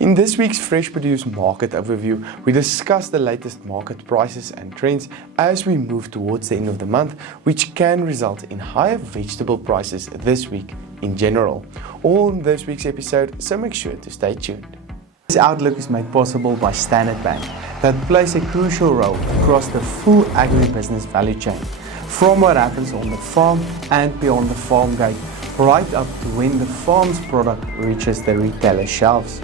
In this week's Fresh Produce Market Overview, we discuss the latest market prices and trends as we move towards the end of the month, which can result in higher vegetable prices this week in general. All in this week's episode, so make sure to stay tuned. This outlook is made possible by Standard Bank, that plays a crucial role across the full agribusiness value chain, from what happens on the farm and beyond the farm gate, right up to when the farm's product reaches the retailer shelves.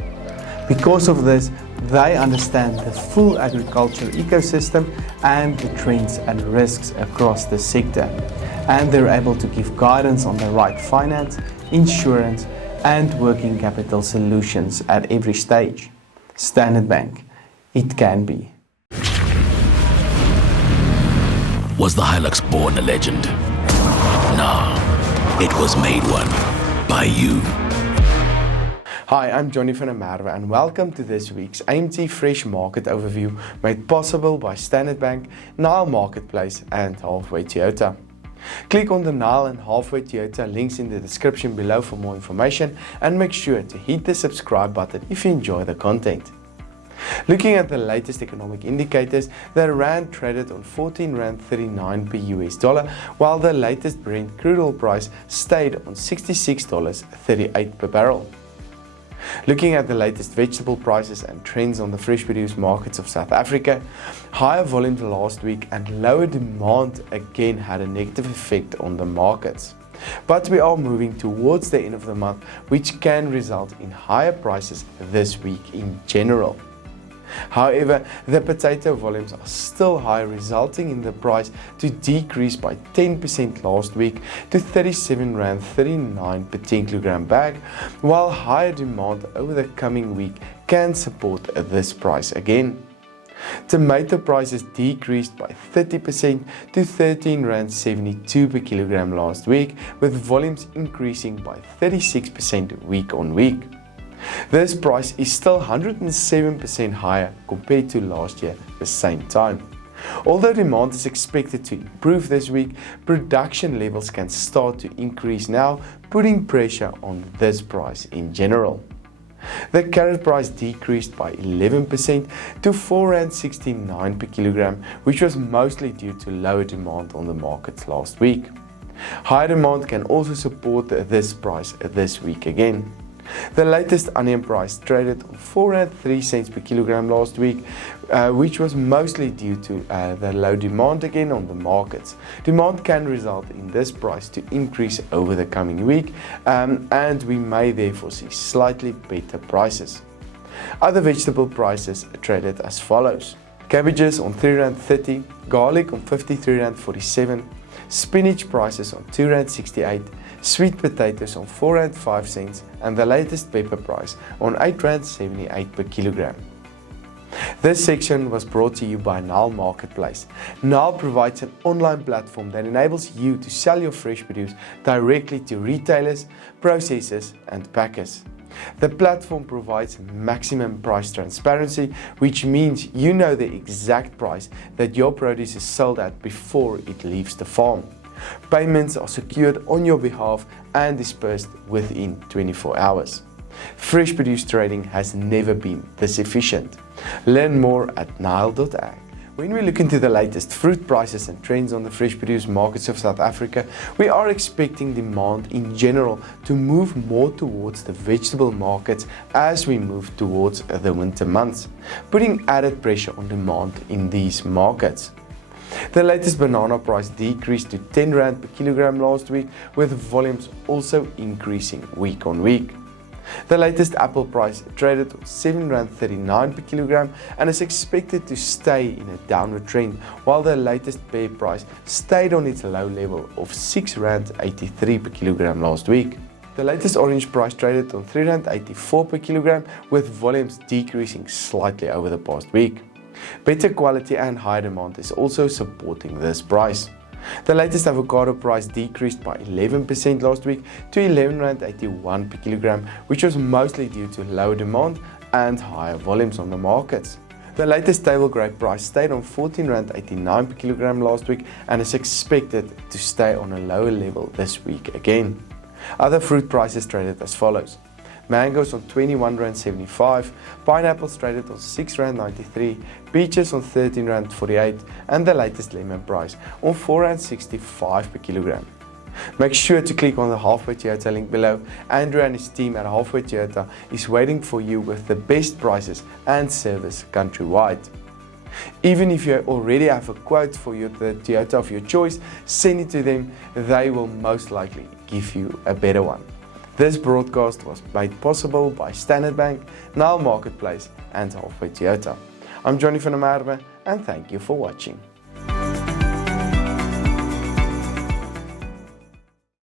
Because of this, they understand the full agriculture ecosystem and the trends and risks across the sector, and they're able to give guidance on the right finance, insurance, and working capital solutions at every stage. Standard Bank, it can be. Was the Hilux born a legend? No, it was made one by you. Hi, I'm Johnny van der Merwe and welcome to this week's AMT Fresh Market Overview made possible by Standard Bank, Nile Marketplace and Halfway Toyota. Click on the Nile and Halfway Toyota links in the description below for more information and make sure to hit the subscribe button if you enjoy the content. Looking at the latest economic indicators, the Rand traded on 14 Rand 39 per US dollar, while the latest Brent crude oil price stayed on $66.38 per barrel. Looking at the latest vegetable prices and trends on the fresh produce markets of South Africa, higher volumes last week and lower demand again had a negative effect on the markets. But we are moving towards the end of the month, which can result in higher prices this week in general. However, the potato volumes are still high, resulting in the price to decrease by 10% last week to 37 Rand 39 per 10 kilogram bag, while higher demand over the coming week can support this price again. Tomato prices decreased by 30% to 13 Rand 72 per kilogram last week, with volumes increasing by 36% week on week. This price is still 107% higher compared to last year at the same time. Although demand is expected to improve this week, production levels can start to increase now, putting pressure on this price in general. The carrot price decreased by 11% to 4 Rand 69 per kilogram, which was mostly due to lower demand on the markets last week. Higher demand can also support this price this week again. The latest onion price traded on 4 Rand 3 cents per kilogram last week, which was mostly due to the low demand again on the markets. Demand can result in this price to increase over the coming week, and we may therefore see slightly better prices. Other vegetable prices traded as follows: cabbages on 3 Rand 30, garlic on 53 Rand 47, spinach prices on 2 Rand 68, sweet potatoes on 4 Rand 5 cents, and the latest pepper price on 8 Rand 78 per kilogram. This section was brought to you by Nile Marketplace. Nile provides an online platform that enables you to sell your fresh produce directly to retailers, processors, and packers. The platform provides maximum price transparency, which means you know the exact price that your produce is sold at before it leaves the farm. Payments are secured on your behalf and dispersed within 24 hours. Fresh produce trading has never been this efficient. Learn more at Nile.ag. When we look into the latest fruit prices and trends on the fresh produce markets of South Africa, we are expecting demand in general to move more towards the vegetable markets as we move towards the winter months, putting added pressure on demand in these markets. The latest banana price decreased to 10 Rand per kilogram last week, with volumes also increasing week on week. The latest apple price traded on 7 Rand 39 per kilogram and is expected to stay in a downward trend, while the latest pear price stayed on its low level of 6 Rand 83 per kilogram last week. The latest orange price traded on 3 Rand 84 per kilogram, with volumes decreasing slightly over the past week. Better quality and high demand is also supporting this price. The latest avocado price decreased by 11% last week to 11 Rand 81 per kilogram, which was mostly due to lower demand and higher volumes on the markets. The latest table grape price stayed on 14 Rand 89 per kilogram last week and is expected to stay on a lower level this week again. Other fruit prices traded as follows: mangoes on R21.75, pineapples traded on R6.93, peaches on R13.48, and the latest lemon price on R4.65 per kilogram. Make sure to click on the Halfway Toyota link below. Andrew and his team at Halfway Toyota is waiting for you with the best prices and service countrywide. Even if you already have a quote for the Toyota of your choice, send it to them. They will most likely give you a better one. This broadcast was made possible by Standard Bank, Nile Marketplace and Halfway Toyota. I'm Johnny van der Merwe and thank you for watching.